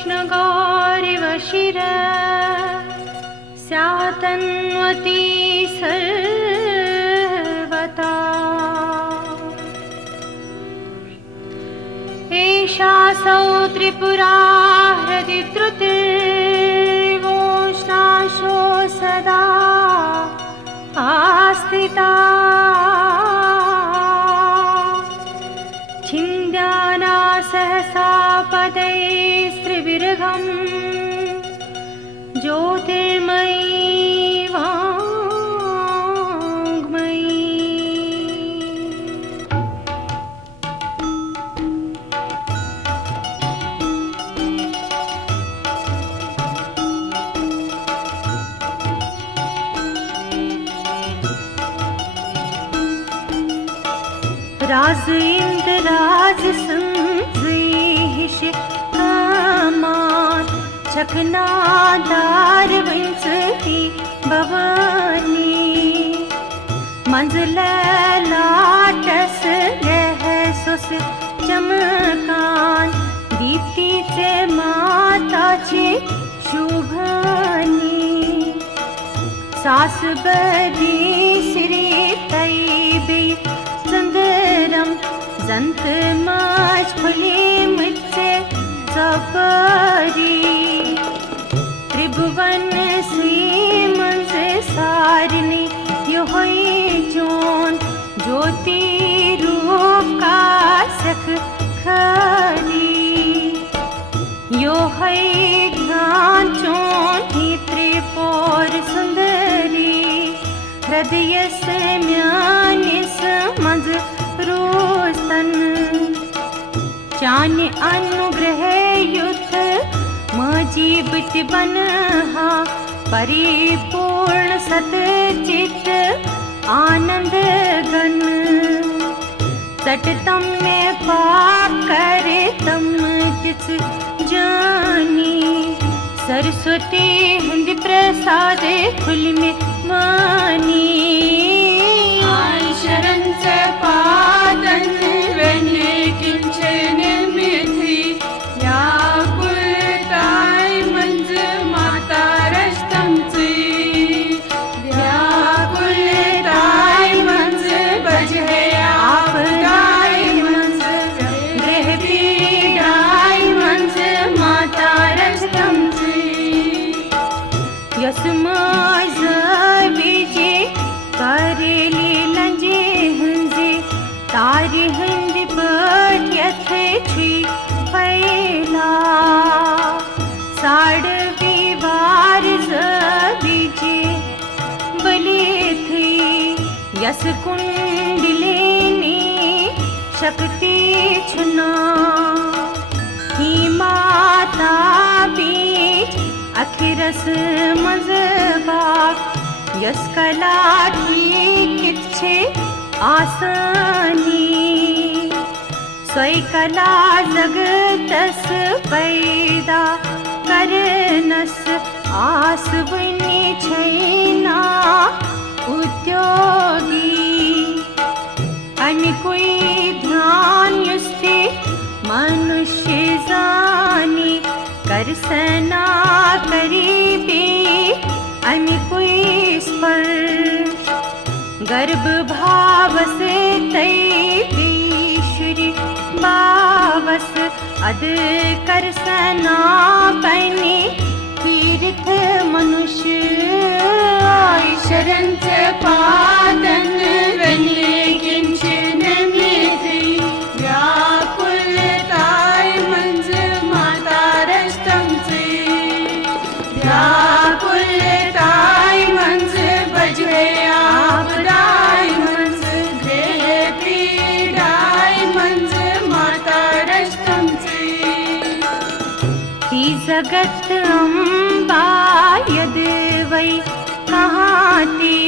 कृष्ण गौरिव शिर स्यातन्वती सर्वता। एषा सौ त्रिपुरा हृदि त्रुतिर्वोष्णाशो सदा आस्थिता। छिन्द्याना सहसा पदैस्त्रिविर्गम् ज्योतिर्मयी वाङ्मयी। राज इंद्र राज संदेश कामान चकनादार विंसती भवानी। मंजिल लाटस लह सुस चमकान दीप्ति चे माता चे शुभानी। सास बदी श्री तैबे संगरम जंत माच फले मुझसे सपरी। त्रिभुवन से मंज सारनी यो होई जोन ज्योति रूप का सख खरी। यो है ध्यान चोन ही त्रिपुर सुंदरी। हृदय से म्यानिस मज रोस्तन चान अनुग्रह युद्ध मजीबित बनहा। परिपूर्ण सतचित आनंद गण सटतम में पाप करे तम जिस जानी। सरस्वती हिंद प्रसाद फुल में मानी। शरण से पादन वने किंचन मिथि व्याकुलताय मंज माता रस्तम से। व्याकुलताय मंज बजहे आपदाय मंज ग्रह पीड़ाय मंज माता रस्तम से। यसमाज बीजे करेली लंजे हंजे तारे हंद पट्यथ छी फैला। साड़ विवार बीजे बले थी यस कुंडलिनी शक्ति छुना। ही माता बीज अखिरस मजबाक यस कला की किच्छे आसानी। सोई कला जगतस पैदा करनस आस बनी छैना उद्योगी। अन कोई ध्यान युस्ते मनुष्य जानी करसना करीबी। अन कोई स्पर्श गर्भ भाव से तैश्वरी बावस अद करसना बनी तीर्थ मनुष्य। शरण से पादन वने किंचन मिथि व्याकुलताय मंज माता रस्तम से। व्याकुलताय मंज बजहे आपदाय मंज ग्रह पीड़ाय मंज माता रस्तम से। ही जगत अम्बा यद वै कहाँ थी।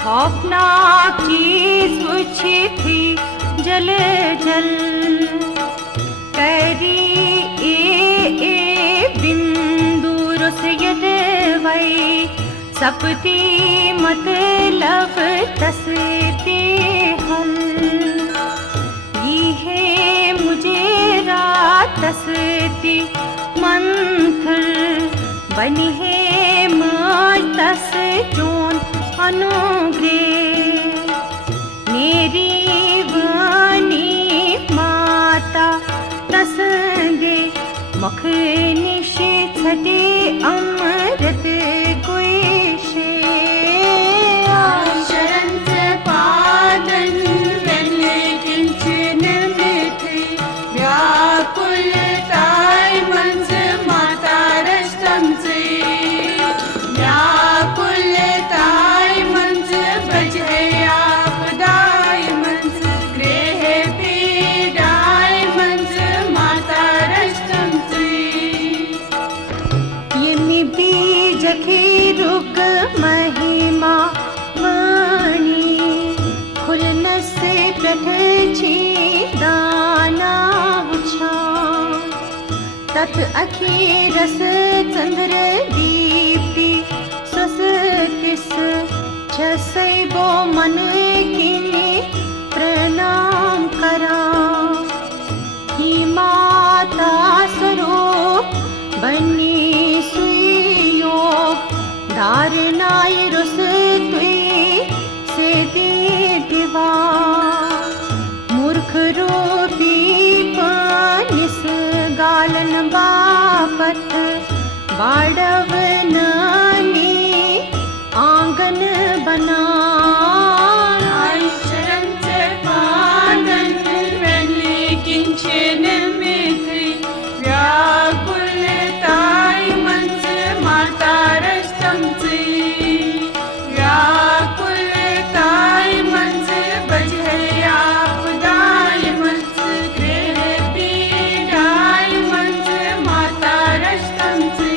खौफनाक चीज पूछी थी जल जल करी ए बिंदु रस यद वै सपती मतलब तसते हल। ये है मुझे रात तसती मंथर बनी है माज तस जोन अनुग्रह मेरी वाणी माता तस दे मुख निश छदे अमृत गुइशे शरण से पादन वेले किंच निर्मित व्याकुलताय मंज माता रस्तम से व्याकुलताय मंज बजे आपदाय मंज गृह पीडाय मंज माता रस्तम से यमि बीज की रुग महिमा वाणी खुलन से प्रठची दाना उछा तथ अखीरस चंद्र दीप्ति सुसतिस छसैबो मन किने प्रणाम करा ही माता स्वरूप बनी सुयोग धारनाय रुस तुई से दिवा मूर्ख रूपी पानिस गालन बापत बाड़व नानी आंगन बना शरण से पादन वेले किंच निर्मित व्याकुलताय मंज माता रस्तम से व्याकुलताय मंज बजे आपदाय मंज गृह पीडाय मंज माता रस्तम से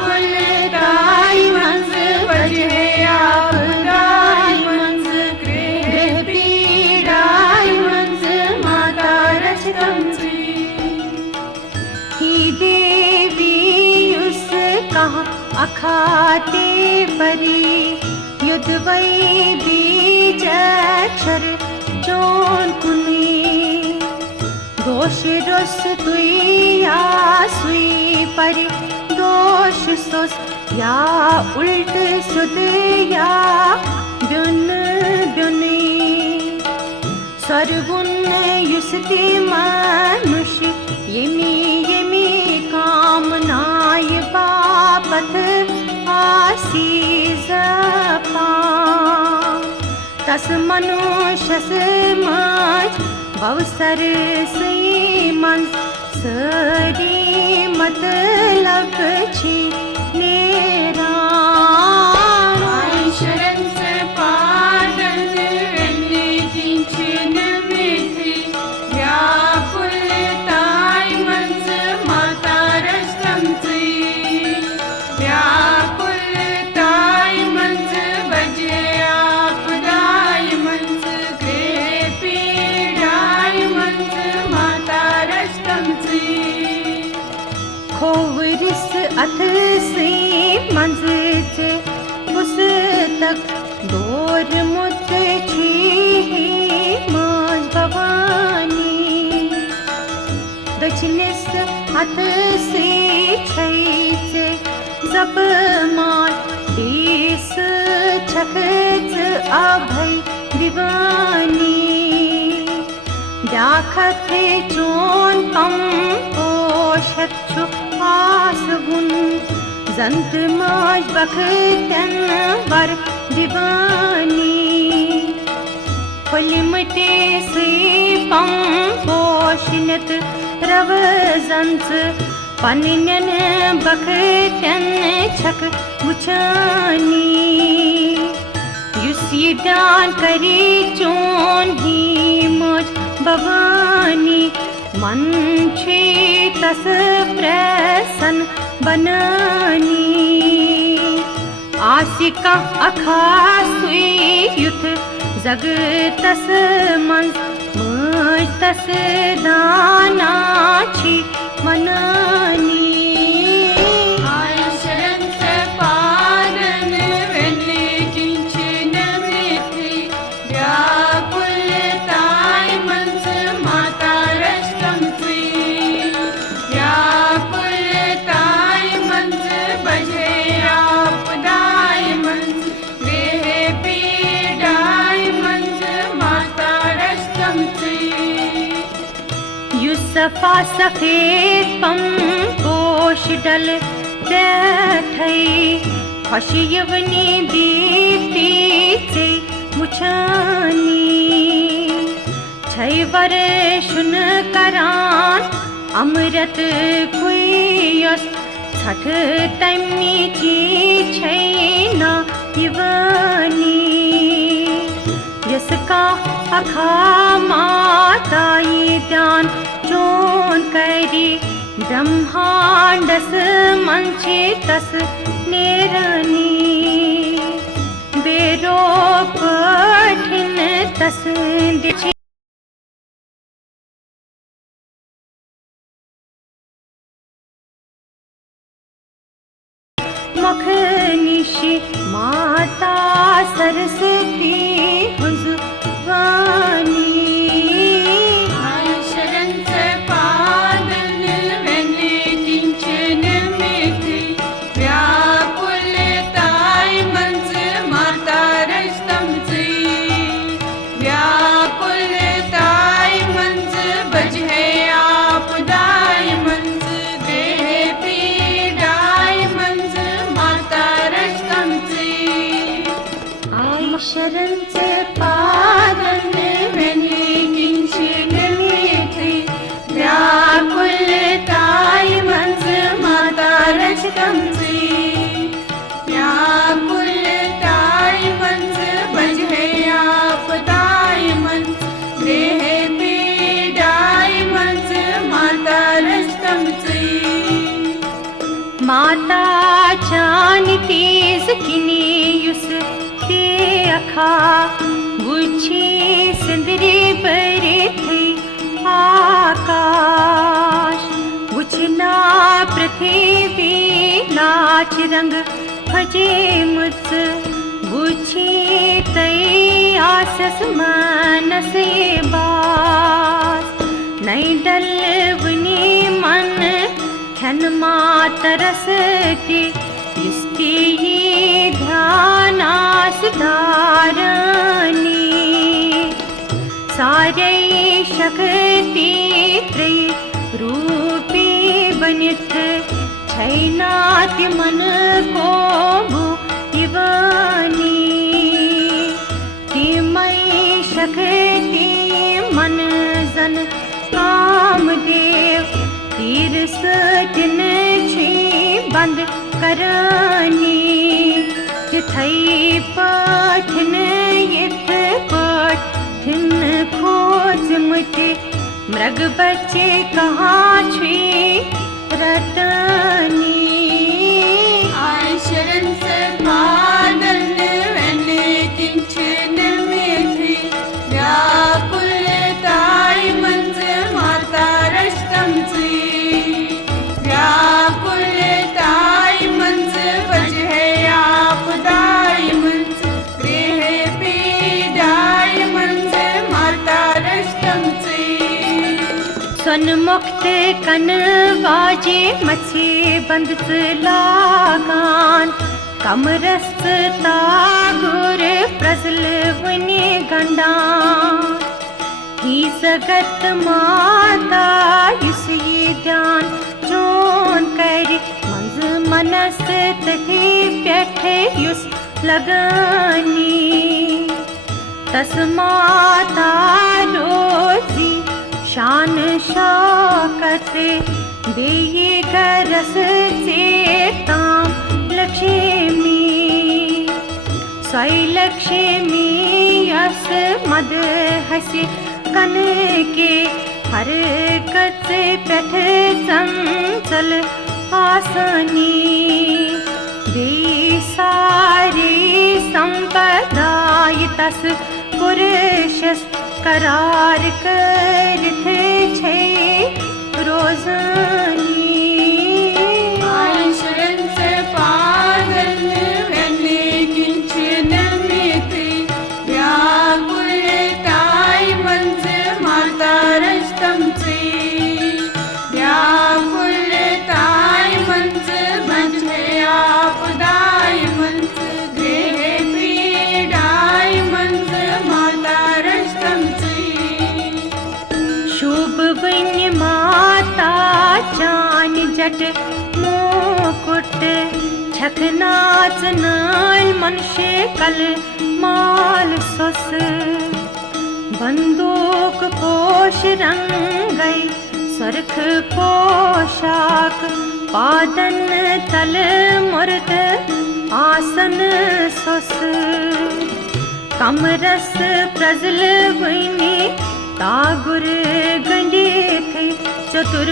व्याकुलताय मंज बजे आपदाय मंज गृह पीडाय मंज माता रस्तम से ही देवी उस कहा अखाते परी युद्ध वै बीज अक्षर जोन कुनी दोष रुस तुई आसुई परी दोष सुस या उल्ट सुद या ब्युन ब्युनी सर्वुन युसति मनुष्य यमी यमी कामनाय बापत आसीज पा तस मनुष्यस माज भवसर सई मन सरी मतलब छी नेरा शरण से पादन वेले किंच निर्मित व्याकुलताय मंज माता रस्तम से व्याकुलताय मंज बजे आपदाय मंज गृह पीडाय मंज माता रस्तम से खोवरिस अथ से मंज से पुस्तक दौर मुत छी माज भवानी दक्षिणिस अथ से छै से जप मार देश छखच अभय दीवानी व्याखत चोन कम पोषक छु आसगुन जंत माज बखतन वर दीवानी फलिमटे से पम पोषनत रव जंत पनिनन बखतन छक मुछानी युस ये दान करे चोन ही माज भवानी मन छे तस प्रसन्न बनानी आसिका अखासुई युथ जग तस मन मुझ तस दाना छी मनानी शरण से पादन वेले किंच निर्मित व्याकुलताय मंज माता रस्तम से सफा सफेद पम पोश डल बैठई खुश यवनी दीप्ति से मुछानी छई वर्षुन करान अमृत कुयस छठ तमी ची छैना दिवानी यसका अखा माताई ध्यान चोन करी ब्रह्मांडस मंचे तस नेरनी बेरो कठिन तस दिछे मुखनिशी माता सरस्वती हुज़वानी शरण से पादन वेने किंचन मिथि व्याकुलताय मंज माता रस्तम जी व्याकुलताय मंज बजहे आपदाय मंज देह पीडाय मंज माता रस्तम जी शरण से पादन वेने किंचन मिथि व्याकुलताय मंज माता रस्तम जी व्याकुलताय मंज बजहे आपदाय मंज देह पीडाय मंज माता रस्तम जी माता जानती ज़किनी युस ते अखा बुझी सिंदरी बरे थी आकाश बुझना पृथ्वी लाच रंग भजे मुझ बुझी तई आसस मनस बास नई डलवनी मन खन मातरसती युस्ती ध्यानास धारणी सारे शक्ति त्रय रूपी बनित छैनाति मन को भुवनी तिमय शक्ति मन जन कामदेव तीर सटन छी बंद करनी थई पाठन यथ पाठन खोज मुझे मृग बच्चे कहाँ छी रतनी आय शरण से पादन वेने किंचन मिथि व्याकुलताय मंज माता रस्तम जी व्याकुलताय मंज बजहे आपदाय मंज गृह पीडाय मंज माता रस्तम जी सन मुक्त कन बाजे मछे बंदत लागान कमरस्त तागुर प्रसल वने गंडान ही जगत माता युस ये ध्यान चोन करी मंज मनस तथी पेठे युस लगानी तस माता रोजी शान शौकत देये गरस चेताम लक्ष्मी स्वय लक्ष्मी यस मद हसी कन के हर कच पेठ चंचल आसनी दे सारी संपदाय तस पुरुषस करार करथ छे रोजनी आय शरण से पादन वेने किंचन मिथि व्याकुलताय मंज माता रस्तम जी व्याकुलताय मंज बजहे आपदाय मंज गृह पीडाय मंज माता रस्तम जी शुभ वन्य मा घुंघट मुकुट छक नाच नाल मनुष्य कल माल सुस बंदूक पोश रंगई सुर्ख पोशाक पादन तल मुर्द आसन सुस कमरस प्रजल वैनी तागुर गंडे थे चतुर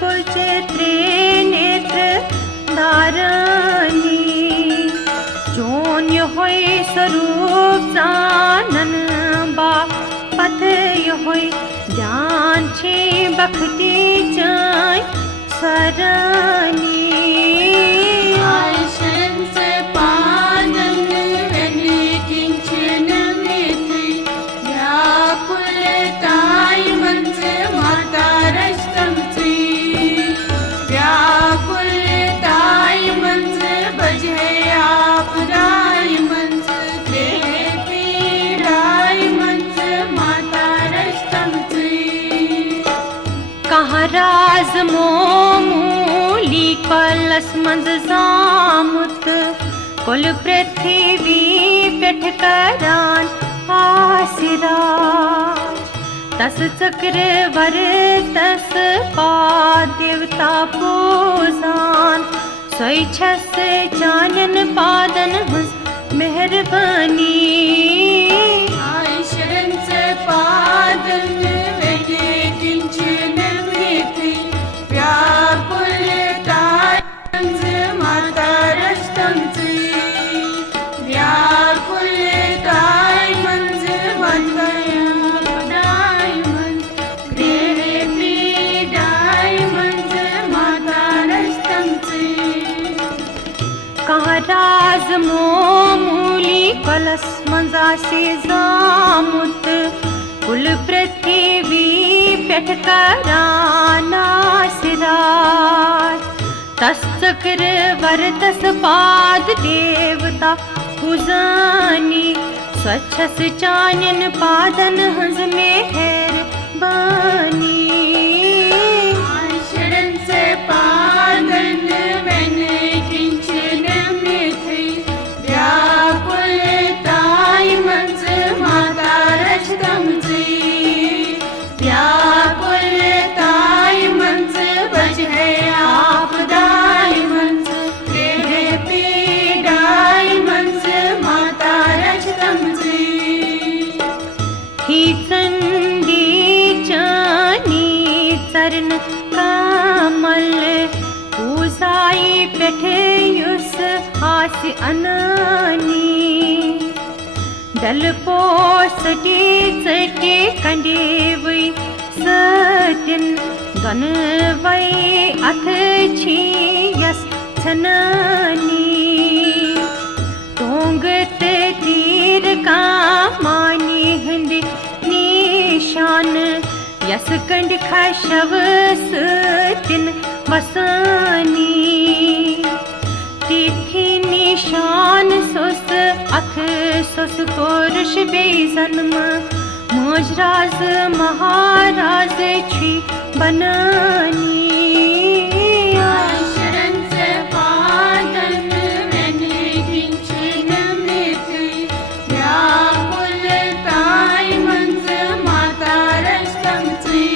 बुर्ज त्रिनेत्र दारानी जोन होय स्वरूप जानन बा पथ होय जान छे बखती जाय सरानी आयशंस पादन वेने किंचन मिथि व्याकुलताय मंज माता रस्तम थी व्याकुलताय मंज बजे आपदाय मंज देह पीड़ाय मंज माता रस्तम थी कहाँ राज मोमूली कलस मंज जामुत कुल पृथ्वी पेठ करान आसिराज तस चक्र वर तस पा देवता पूजान सोई छस चानन पादन हंस मेहरबानी आयशंस पादन वेने किंचन मिथि व्याकुलताय मंज माता रस्तम थी व्याकुलताय मंज आपदाय मंज गृह पीड़ाय मंज माता रस्तम थी कहाँ राज मोमूली कलस मंजा से जामुत कुल पृथ्वी पेठ कराना सिराज तस चक्र वर तस पाद देवता पूजानी स्वच्छस चानन पादन हंस मेहर बानी आयशंस पादन वेने किंचन मिथि व्याकुलताय मंज माता रस्तम थी व्याकुलताय मंज बजे आपदाय मंज देह पीड़ाय मंज माता रस्तम थी ही चंदी चानी चरण कमल पूजाई पेठे युस आस अनानी दल पोसटी चटी कंडे वई सटिन गन वई अथ छी यस छनानी तोंगत तीर का मानी हिंद निशान यस कंड खशव सतिन वसानी तिथि निशान सुस अथ सुस पुरुष बे जन्म मोजराज महाराज छी बनानी आयशंस पादन वेने किंचन मिथि व्याकुलताय मंज माता रस्तम थी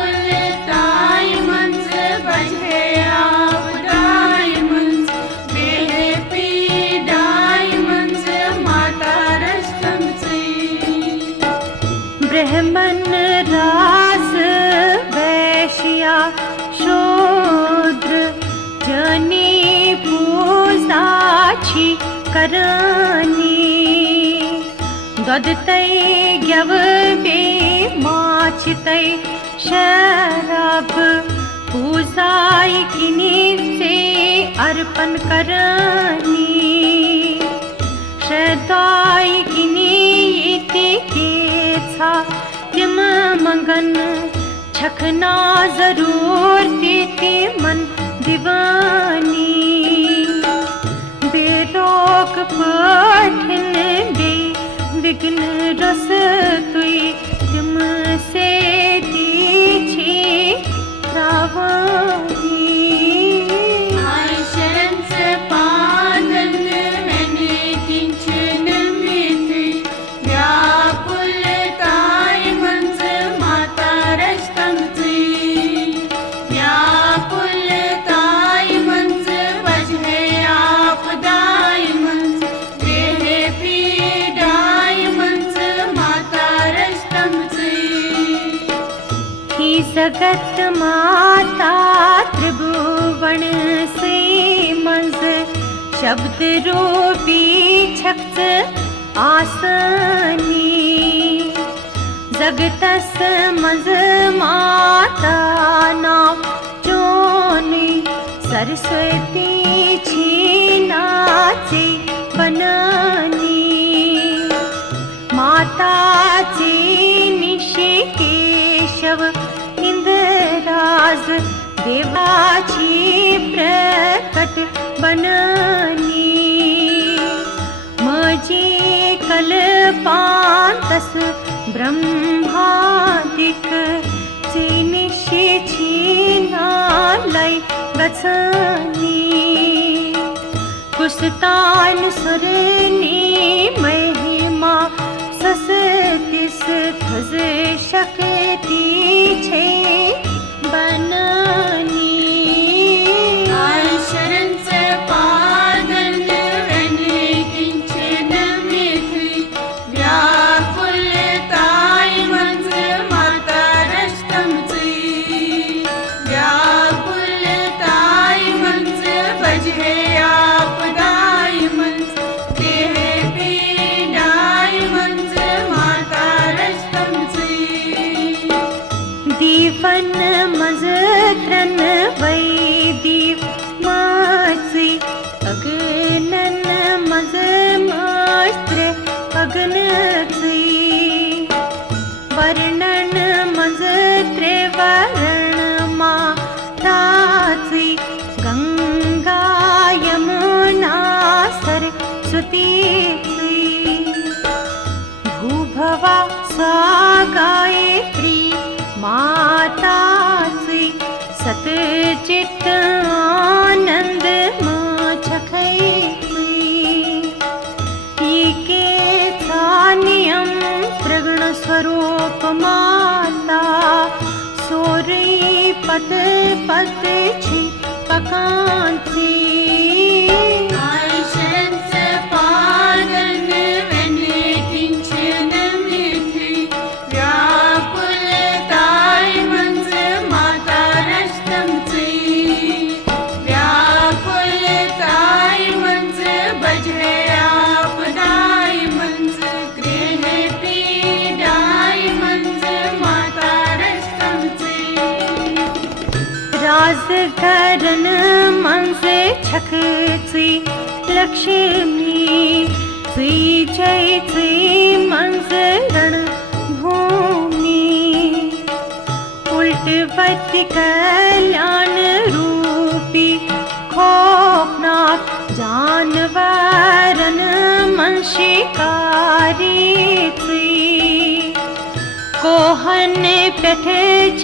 व्याकुलताय मंज बजे आपदाय मंज देह पीड़ाय मंज माता रस्तम थी ब्रह्मन रास वैश्या शूद्र जनी पूजा छी करानी दद तई ग्यव बे माछ तई शराब पूजाई किनी से अर्पण करानी श्रद्धाई किनी इति के छा तिम मंगन छखना जरूर देते मन दीवानी बेरोक पठन दे विघ्न रस तुई तिम से दीछी राव जगत माता त्रिभुवन से मंज शब्द रूपी छक्त आसनी जगतस मंज माता नाम चोनी सरस्वती छीनाची बननी माताची निशिकेशव इंद्राज देवाची प्रकट बननी मजी कल्पांतस ब्रह्मादिक निशि छीनालय गचनी कुसतान सुरनी महिमा ससतिस थज शक्ति छे बननी शरण से पादन वने किंचन मिथि व्याकुलताय मंज माता रष्टम ची व्याकुलताय मंज बजे आपदाय मंज देह पीडाय मंज माता रष्टम ची दीवन मजत्रन वैदीव मासी अगनन मज मास्त्र अगनसी वर्णन मजत्र वर्ण मातासी गंगा यमुना सरस्वती भूभवा सा गायत्री मातासी सतचित आनंद माछखैसी के सानियम प्रगण स्वरूप माता सोरी पत पत छी पकांती शरण से पादन वने किंचन मिथि व्याकुलताय मंज माता रष्टम ची व्याकुलताय मंज बजे आपदाय मंज गृह पीडाय मंज माता रष्टम ची राजधरन मंज छकची लक्ष्मी ची जयची मंज रण भूमि उल्टवत कल्याण रूपी खौफनाक जानवरन मन शिकारी थी कोहन पेठ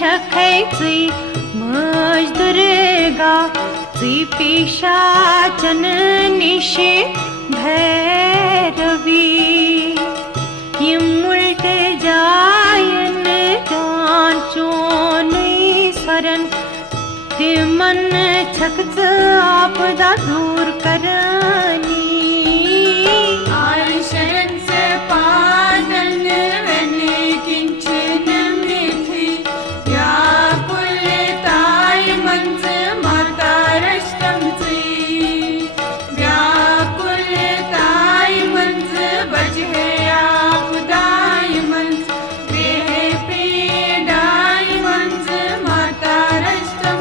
छखैची मज दुर्गा ची पिशाचन निशे भैरवी उल्ट जायन जांचोन स्वरन मन छकच आपदा दूर करनी शरण से पादन वने किंचन मिथि व्याकुलताय मंज माता रष्टम ची व्याकुलताय मंज बजे आपदाय मंज देह पीडाय मंज माता रष्टम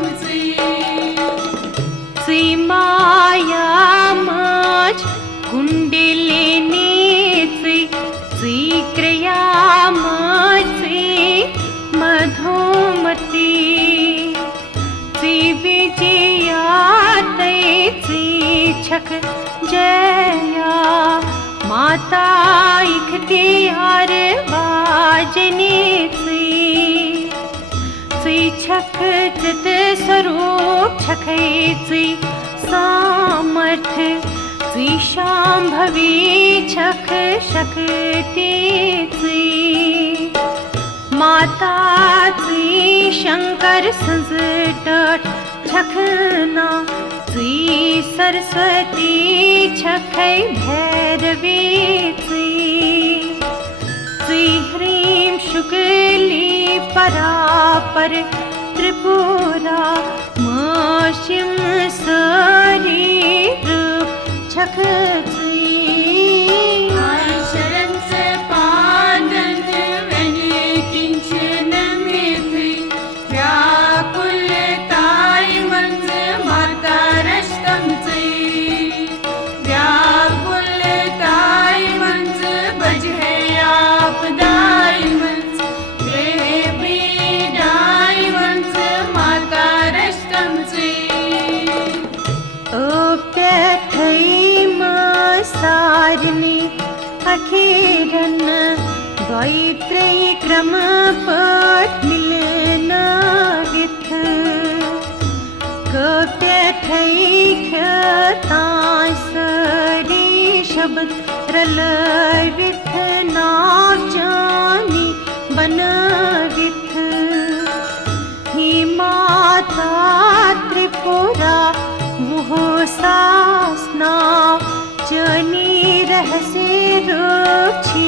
ची माया माज कुंडलिनी क्रिया माची मधुमती विजया तैची छक जया माता इख्तियार वाजनी छक चित स्वरूप छखैची सामर्थ्य शांभवी छख शक्ति माता शंकर संजट छखना सरस्वती छखै भैरवी ह्रीं शुक्ली परापर त्रिपुरा माशिम शरीर छखची आई शरण से पादन वेने किंचन मिथि व्याकुलताय मंज माता रस्तमची व्याकुलताय मंज बजहे आपदाय मंज बेबीडाय मंज माता रस्तमची सारनी अखीरन द्वैत्रयी क्रम पट मिलना विथ कप्यथई ख्यतासरी शब्द रल विथ नाव जानी बन विथ ही माता त्रिपुरा वो सासनाव जनी रहसे रुचि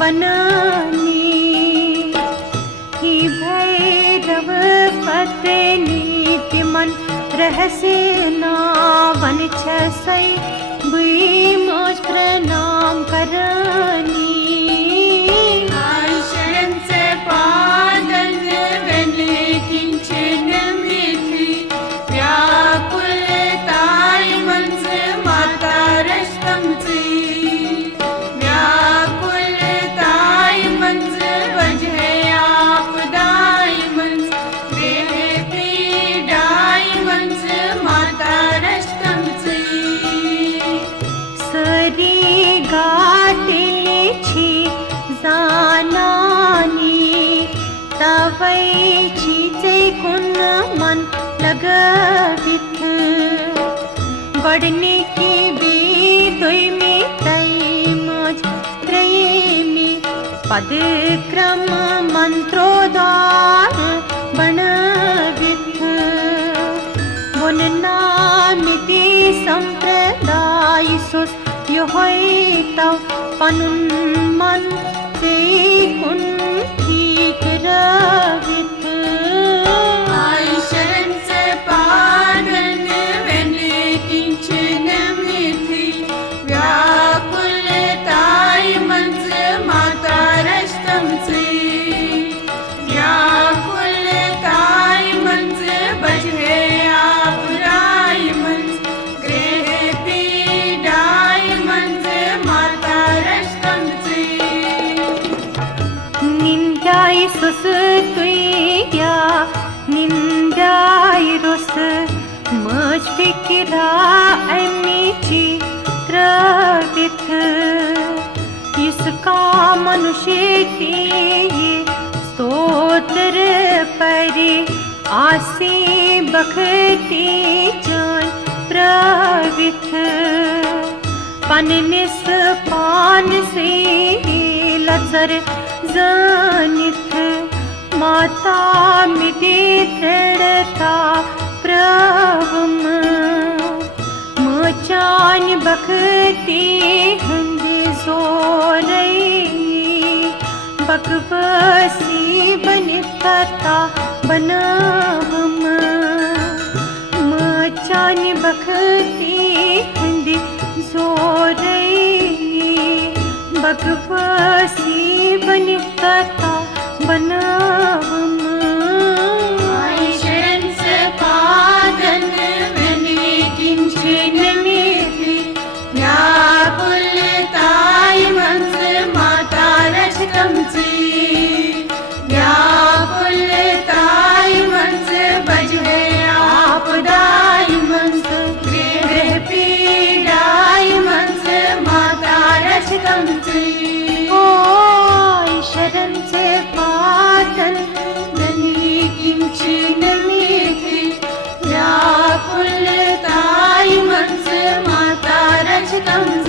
बनानी ही भैरव पत्नी तिमन रहसे नावन छसई बुई मोज प्रणाम करनी आई शरण से पादन वेने किंचन मिथि व्याकुलताय मंज माता रस्तमची व्याकुलताय मंज बजहे आपदाय मंज बेपीडाय मंज माता रस्तमची सरी गाटिली छी जानानी तवैची चे कुन मन लगविथ गढ़ने की बेदोई में तई मज त्रयी पद क्रम मंत्रोद्वार बनविथ बुन नामिति संप्रदाय सुस योहै तव पनुन मन से कुन ठीक रविथ आई शरण से पादन वेने किंचन मिथि व्याकुलताय मंज माता रस्तमची व्याकुलताय मंज बजहे आपदाय मंज गृह पीडाय मंज माता रस्तमची निंदाई सुस तुया निंदाई रुस मज फिकिरा अमीची त्रविथ इसका मनुष्य स्तोत्र परि आसी बखती जान प्रविथ पननिस पान से लजर जानिथ माता मिटे तृणता प्रभम मचान बखती हंदी सोरई बकबसी बनिता बनावम मचान बखती हंदी सोरई बकबसी बनिता बनावम आई शरण से पादन वेने किंचन मिथि व्याकुलताय मंज माता रस्तमची व्याकुलताय मंज बजहे आपदाय मंज गृह पीडाय मंज माता रस्तमची ओय शरण से पादन वेने किंचन मिथि व्याकुलताय मंज माता रस्तमची